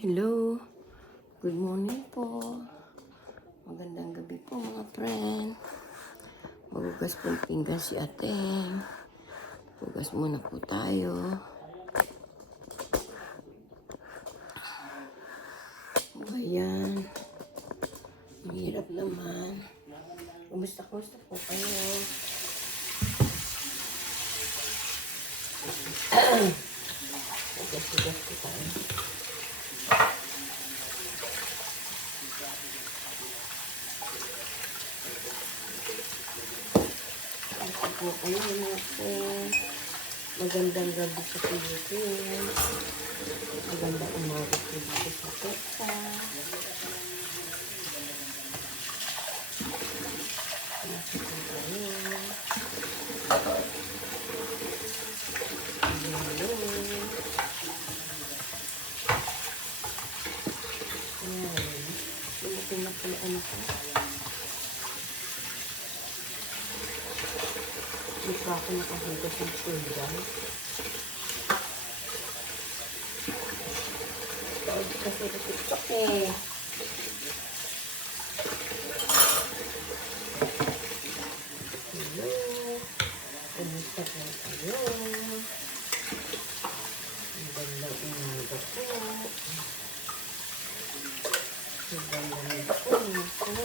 Hello, good morning po. Magandang gabi po mga friend. Magugas pong pinggan si Ateng. Hugas muna po tayo. Ayan. Ang hirap naman. Kumusta po kayo? Hugas po tayo. Po kayo mga po. Magandang gabi sa Pilipinas. Magandang umaga po dito sa Texas. Nasa po kayo. Hello. Ayan. Lumating na po na ano po. Hindi pa ako nakahugas ng pinggan. Kasi sa TikTok eh. Hello. Kumusta po kayo? Magandang umaga po. Magandang umaga po.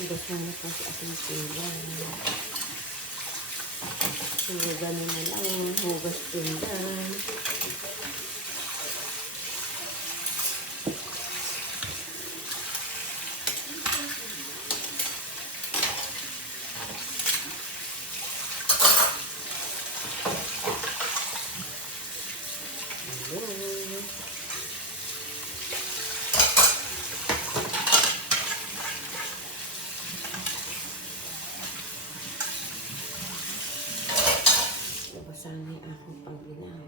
Hugas na po si ating pinggan. Hugas na lang. Hugas pinggan. Labasan niya akong pangginaw.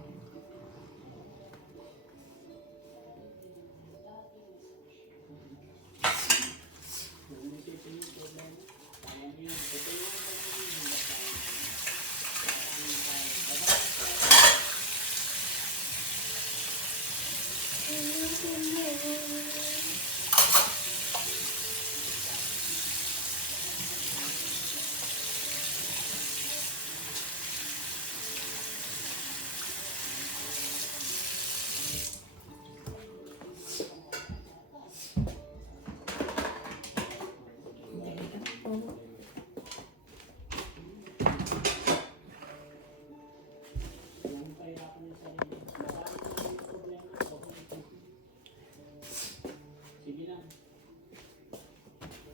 Sige lang.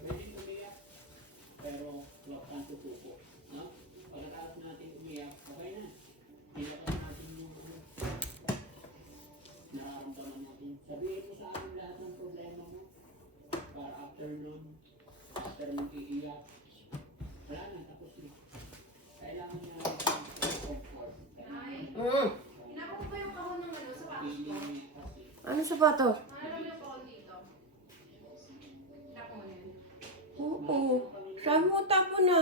Pwede umiyak, pero huwag kang tutuko. No? Pagkatapos natin umiyak, okay na. Hilapin natin yung nararamdaman natin. Sabihin mo sa akin lahat ng problema mo. Para after nun, after mong iiyak, wala na, tapos na. Kailangan na comfort. Hinapon ko yung kahon ng sapatos ko. Ano sapatos? Ano yung kahon dito? Hinapon mo yun. Oo. Sabi mo tapo na.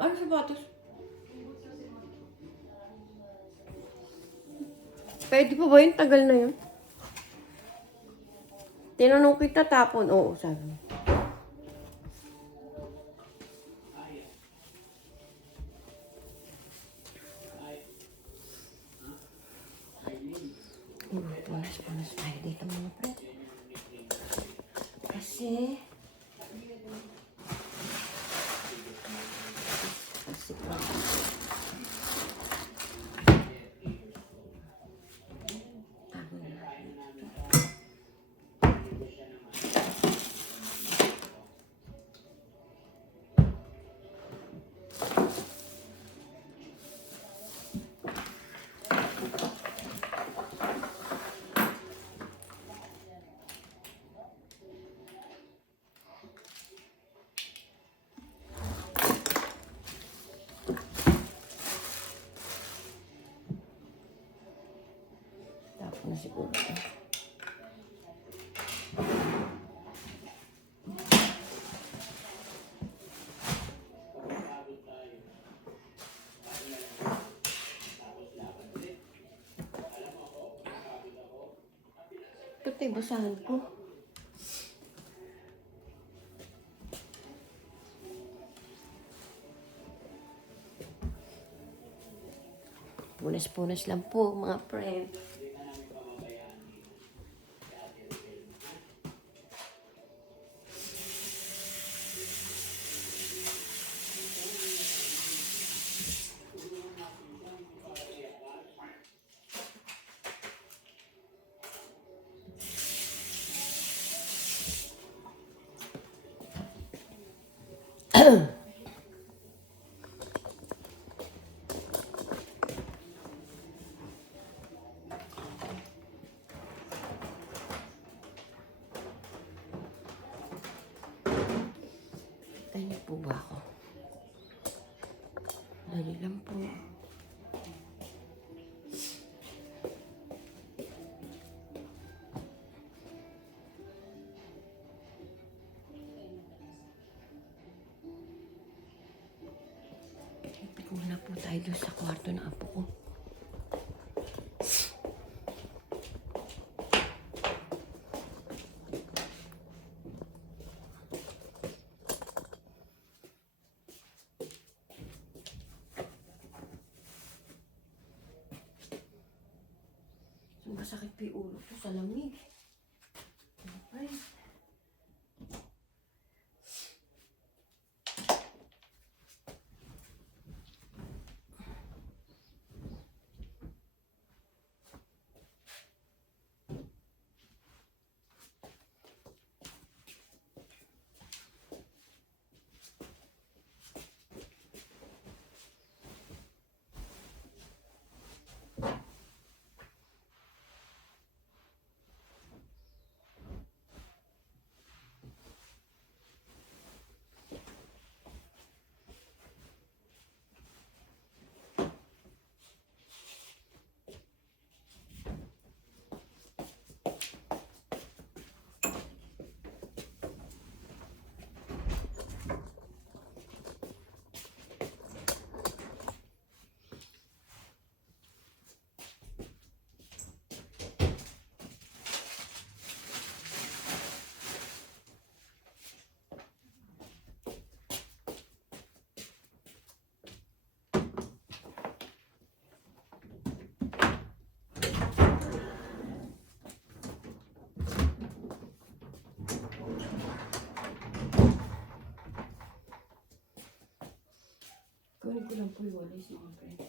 Ano sapatos? Pwede pa ba yun? Tagal na yun. Tinanong kita tapon. Oo, sabi mo. Panas tayo dito mga friend. Kasi ito, basahan ko. Punas-punas lang po, mga friend. Tayo po ba ako? Dali lang po. Ipit muna po tayo doon sa kwarto ng apo ko. Masakit pa yung ulo ko sa lamig. Ay. Kunin ko lang po yung walis, mga friend.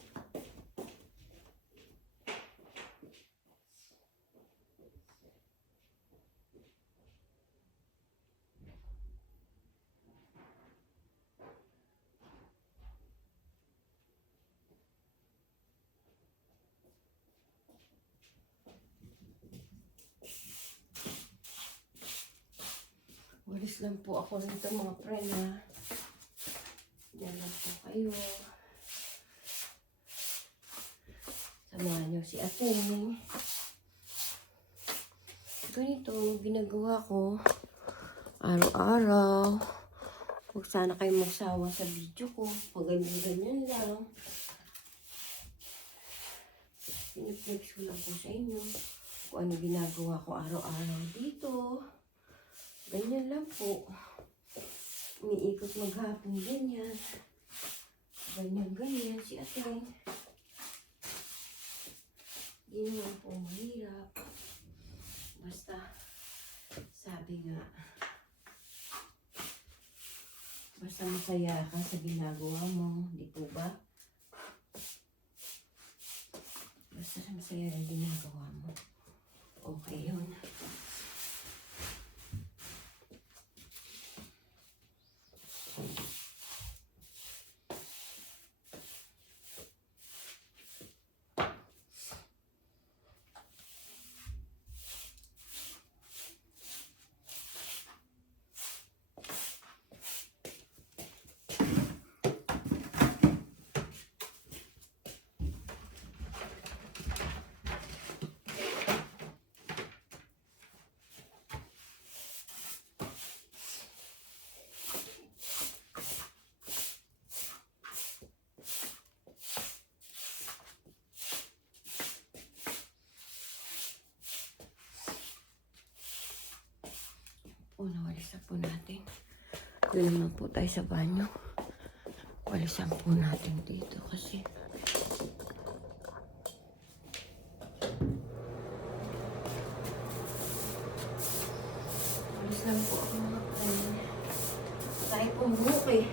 Walis lang po ako nito, mga friend, ha. Yan lang po kayo. Samahan niyo si Ate. Ganito, ginagawa ko araw-araw. Huwag sana kayo magsawa sa video ko. Pag ganyan-ganyan lang. Piniplex ko lang po sa inyo kung ano ginagawa ko araw-araw dito. Ganyan lang po. Umiikot maghapon ganyan. Ganyan-ganyan si Ate. Hindi naman po mahirap. Basta, sabi nga, basta masaya ka sa ginagawa mo, di po ba? Basta masaya ang ginagawa mo. Okay yun. po, nawalis na po natin. Doon naman po tayo sa banyo. Walisan po natin dito kasi walis lang po ako mga friend. Tayo pong buhok eh.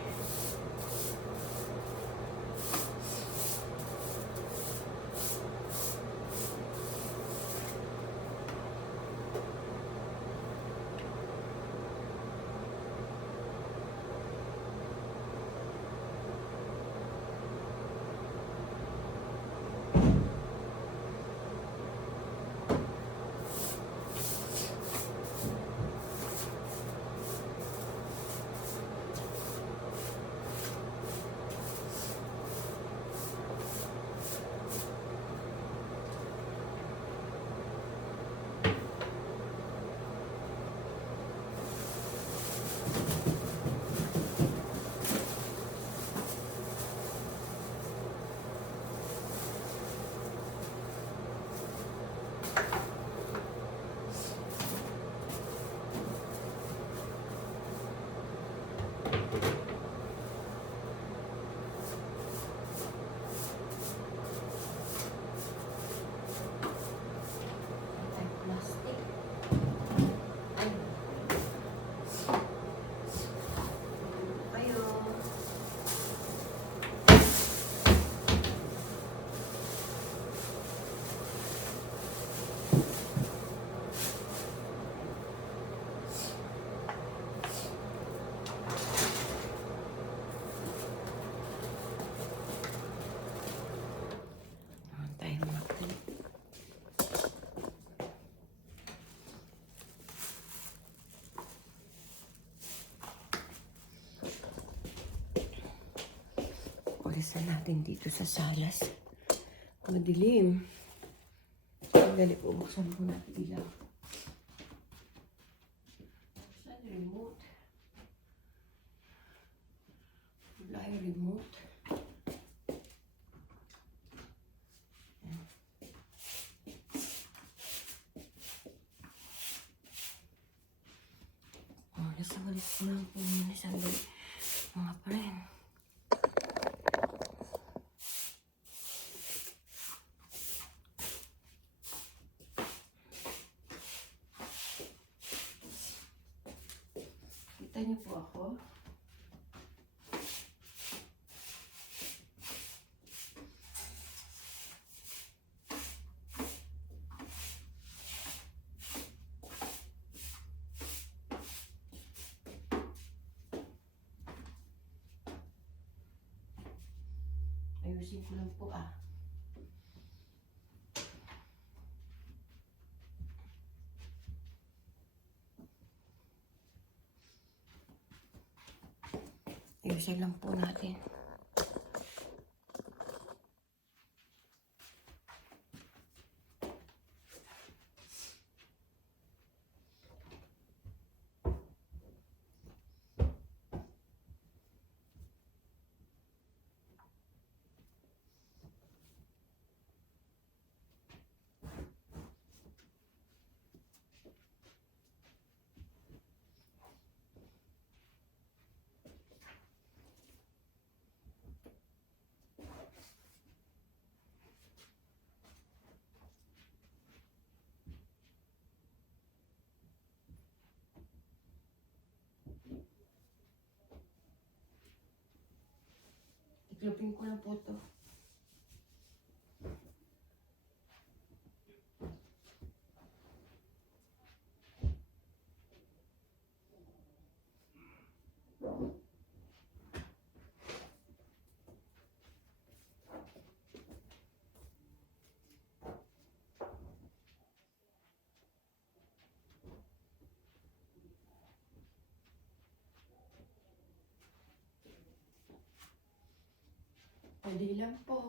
Plastic. Ay. Kayo. Naman tayo mag-clip. Walisan natin dito sa salas. Madilim. Dali po, buksan po natin ilaw. Saan yung remote? Wala yung remote. Ayan. Nasa walis ko lang po muna sandali. Mga friend. Kita niyo po ako. Ayusin ko lang po ah. Ayusin lang po natin. Iklopin ko lang po to. Pwede lang po.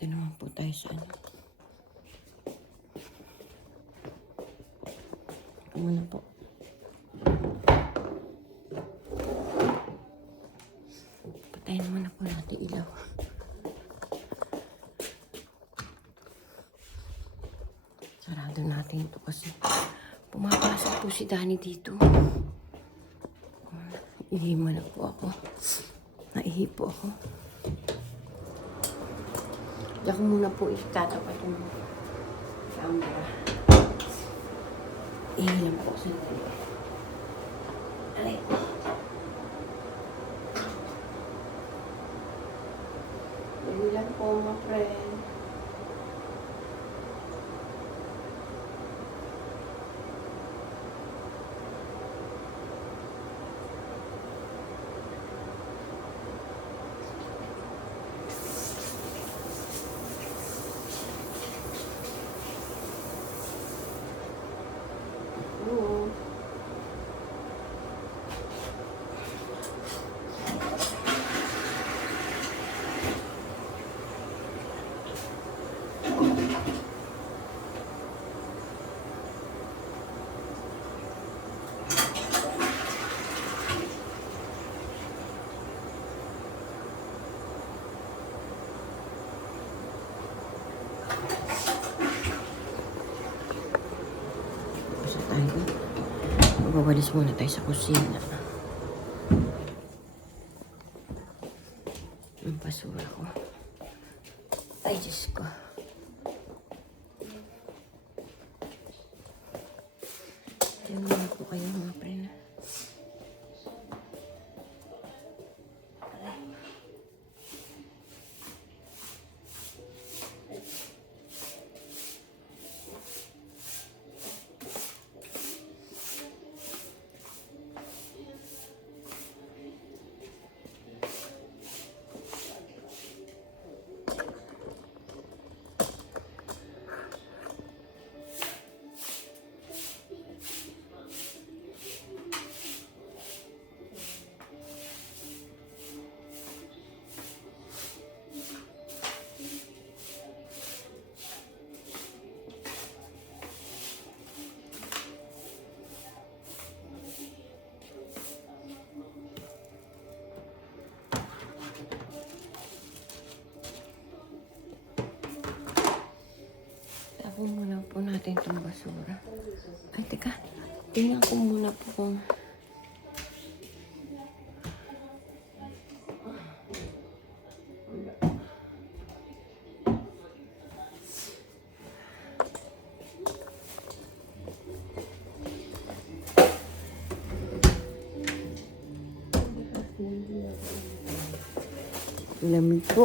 Dito naman po tayo sa ano. Ito muna po. Patayin muna po natin ilaw. Sarado natin ito kasi pumapasok po si Danny dito. Ihima na po ako. Naihi po ako. Diyan ko muna po itatapat yung camera. Ihilang po sa dali. Aray. Ihilang po mga friend. Oo. Basta tayo. Magwawalis muna tayo sa kusina. Ang basura ko. Ay, Diyos ko. Diyan muna po kayo mga friend. Tapon muna po natin itong basura. Ay, teka. Tingnan ko muna po kung... Lamig po.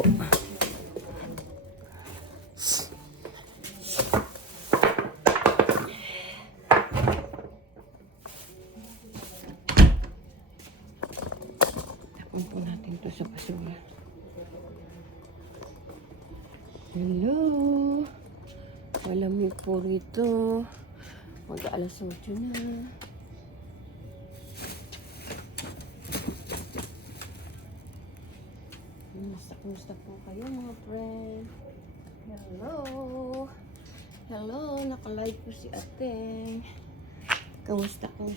Tapon po natin ito sa basura. Hello. Malamig po rito. Mag-alas 8 na. Kumusta po kayo mga friend? Hello. Hello. Naka-live po si ate. Kumusta po?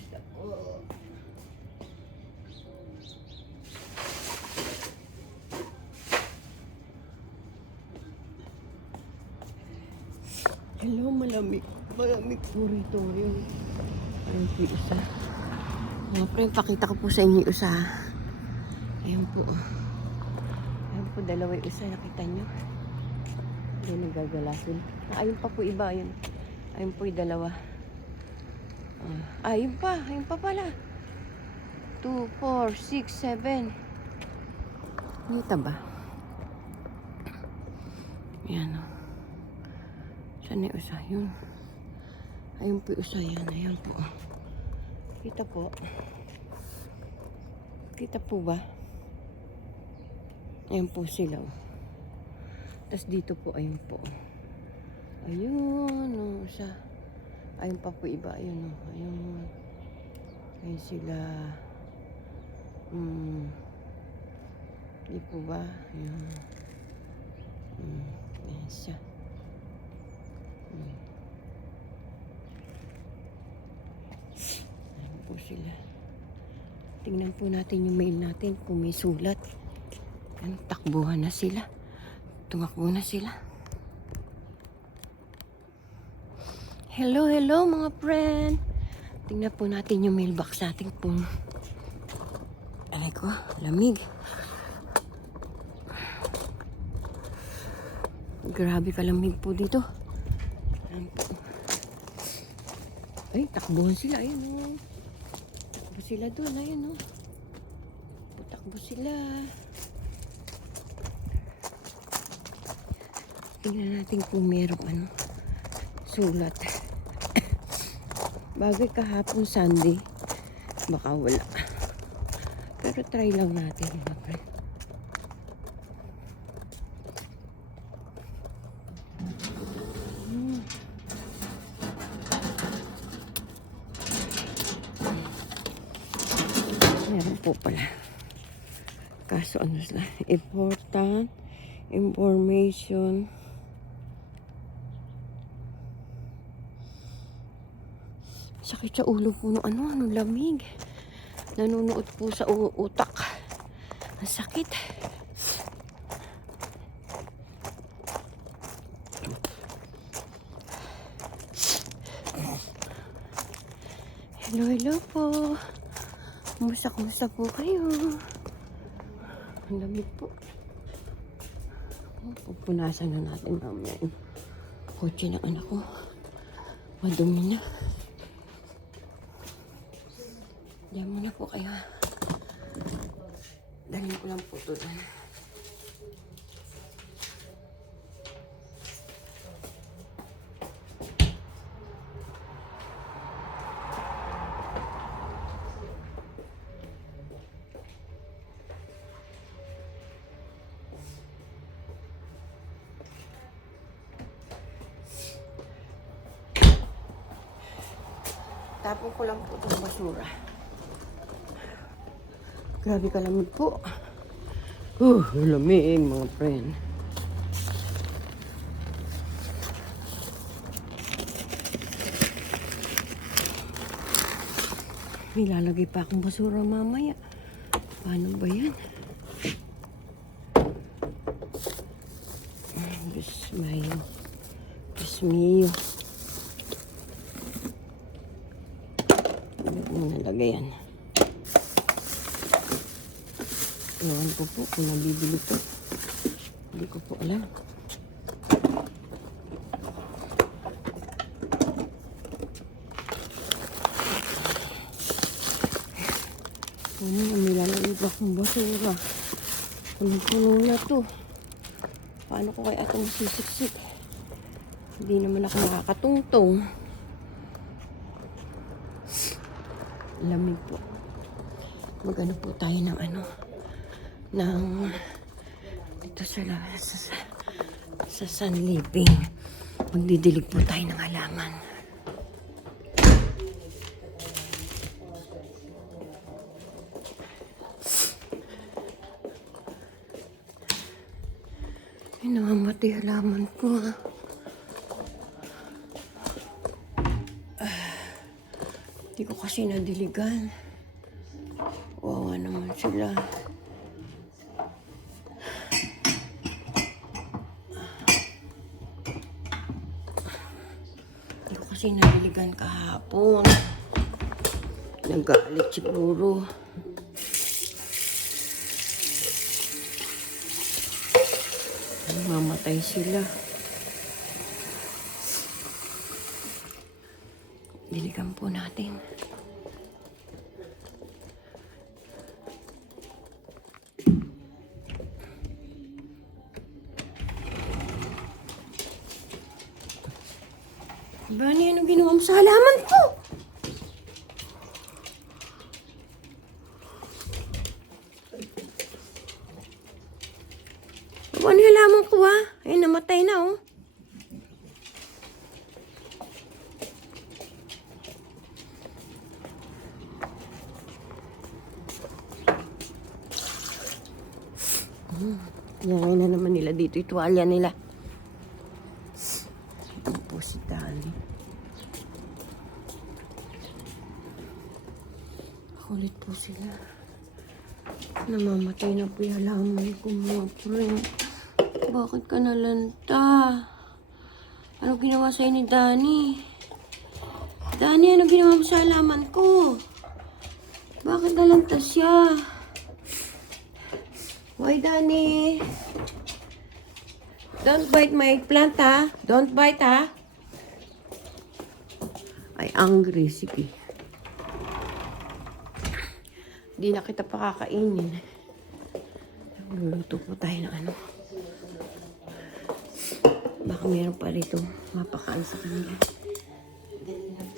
Hello, malamig. Malamig po rito ngayon. Ayun po isa. Mga friend, pakita ko po sa inyo isa. Ayan po. Ayan po, dalawa yung isa. Nakita nyo? Hindi nagagalasin. Ayun pa po iba. Ayun. Ayun po yung dalawa. Ayun pa. Ayun pa pala. 2, 4, 6, 7. Kita ba? Ayan o. Saan yung usa? Yun. Ayun po yung usa yan. Ayan po. Kita po. Kita po ba? Ayan po sila. Tapos dito po, ayun po. Ayun o. Usa. Ayun pa po iba. Ayun o. Ayun. Ayun sila. Di po ba? Ayun. Ayan. Ayan siya. Ayan po sila. Tingnan po natin yung mail natin kung may sulat. Ayan, takbuhan na sila. Tumakbo na sila. Hello, hello mga friend. Tingnan po natin yung mailbox natin kung aray ko, lamig. Grabe kalamig po dito. Ayan po. Ay, takbuhan sila. Ayan o. Takbo sila doon. Ayan o. Takbo sila. Tingnan natin kung merong ano, sulat. Bagay kahapon Sunday, baka wala. Pero try lang natin, mga friend. Meron po pala. Kaso ano sila? Important information. Sakit sa ulo po no ano, lamig. Nanunuot po sa utak. Ang sakit. Hello, hello po. Kumusta po kayo? Ang lamig po. Pupunasan na natin mamaya yung kotse ng anak ko. Madumi na. Diyan muna po kayo. Dalhin ko lang po ito doon. Tapon ko lang po itong basura. Grabe kalamig po. Lamig mga friend. May lalagay pa akong basura mamaya. Paano ba yan? Diyos mayo. Diyos mio. Ano mo nalagay yan? Ewan ko po kung nabibili to. Hindi ko po alam. Ano na, may lalagay pa akong basura. Puno na to. Paano ko kaya itong sisiksik? Hindi naman ako nakakatungtong. Lamig po. Mag-ano po tayo ng ano? Dito sa Sunliving. Magdidilig po tayo ng halaman. Ay, namamatay halaman ko ha. Hindi ko kasi nadiligan. Wawa naman sila. Hindi ko kasi nadiligan kahapon. Nagalit siguro. Mamatay sila. Diligan po natin. Bani, anong ginawa mo sa halaman ko? Ano yung halaman ko ha? Ay, namatay na oh. Yan na naman nila dito, ituwalya nila. po si Dani. Kulit po sila. Namamatay na po yung halaman ko mga friend. Bakit ka nalanta? Ano ginawa sa'yo ni Dani? Dani, ano ginawa mo sa halaman ko? Bakit nalanta siya? Why, Dani? Don't bite my eggplant, ha? Don't bite, ha? Ay, angry. Sige. Di na kita pakakainin. Luluto po tayo ng ano. Baka meron pa rito mapakaan sa kanila. Dali lang.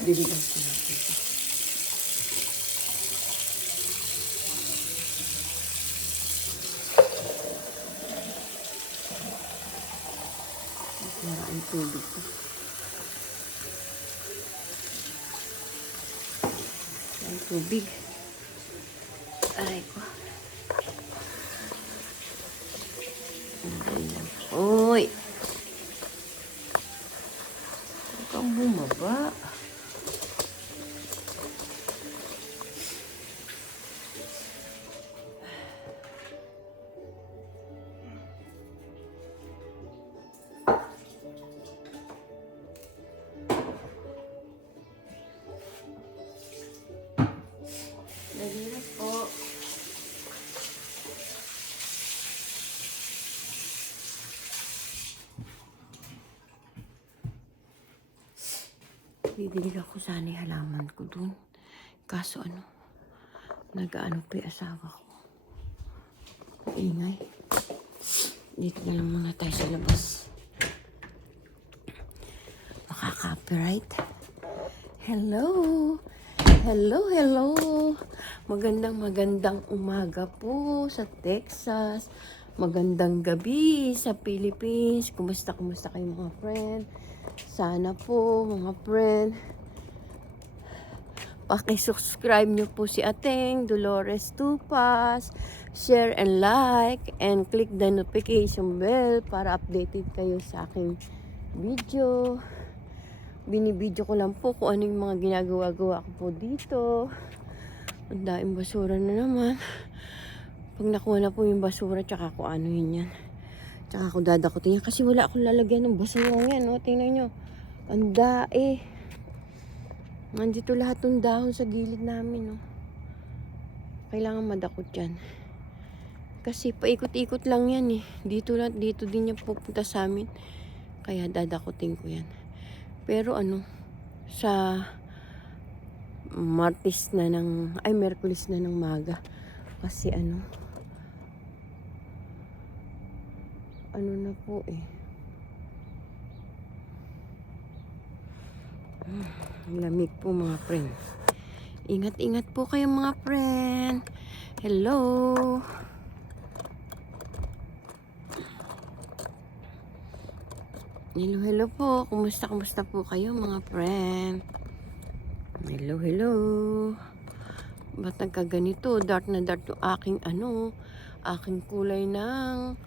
Dili lang po natin. Maraming tubig pa. Ang tubig. Aray ko. Dali lang. Uy! Huwag kang bumaba. Dali na po. Didilig ako sana yung halaman ko dun. Kaso ano, nag-ano pa yung asawa ko. Ingay. Dito na lang muna tayo sa labas. Makaka-copyright. Hello! Hello, hello! Magandang umaga po sa Texas. Magandang gabi sa Philippines. Kumusta kayo mga friend? Sana po mga friend, paki-subscribe nyo po si Ateng Dolores Tupas. Share and like and click the notification bell para updated kayo sa aking video. Binibidyo ko lang po kung ano yung mga ginagawa-gawa ko po dito. Ang daing basura na naman. Pag nakuha na po yung basura, tsaka ko anuhin yan. Tsaka ako dadakutin yan. Kasi wala akong lalagyan ng basura yan. No? Tingnan nyo. Ang dae. Nandito lahat ng dahon sa gilid namin. No? Kailangan madakot yan. Kasi paikot-ikot lang yan eh. Dito din yan pupunta sa amin. Kaya dadakutin ko yan. Pero ano, sa Miyerkules na ng maga. Kasi ano na po eh. Lamig po mga friend. Ingat-ingat po kayo mga friend. Hello. Hello po. Kumusta po kayo mga friend? Hello. Ba't nagkaganito? Dark na dark yung aking kulay ng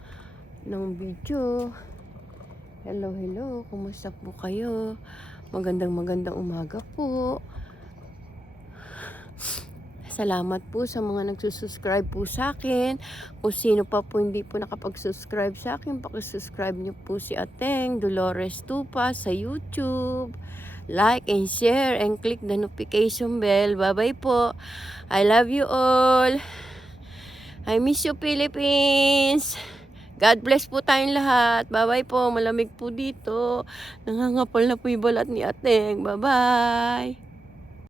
video. Hello. Kumusta po kayo? Magandang umaga po. Salamat po sa mga nagsusubscribe po sa akin. Kung sino pa po hindi po nakapag-subscribe sa akin, pakisubscribe niyo po si Ateng Dolores Tupa sa YouTube. Like and share and click the notification bell. Bye-bye po. I love you all. I miss you, Philippines. God bless po tayong lahat. Bye-bye po. Malamig po dito. Nangangapal na po yung balat ni Ateng. Bye-bye.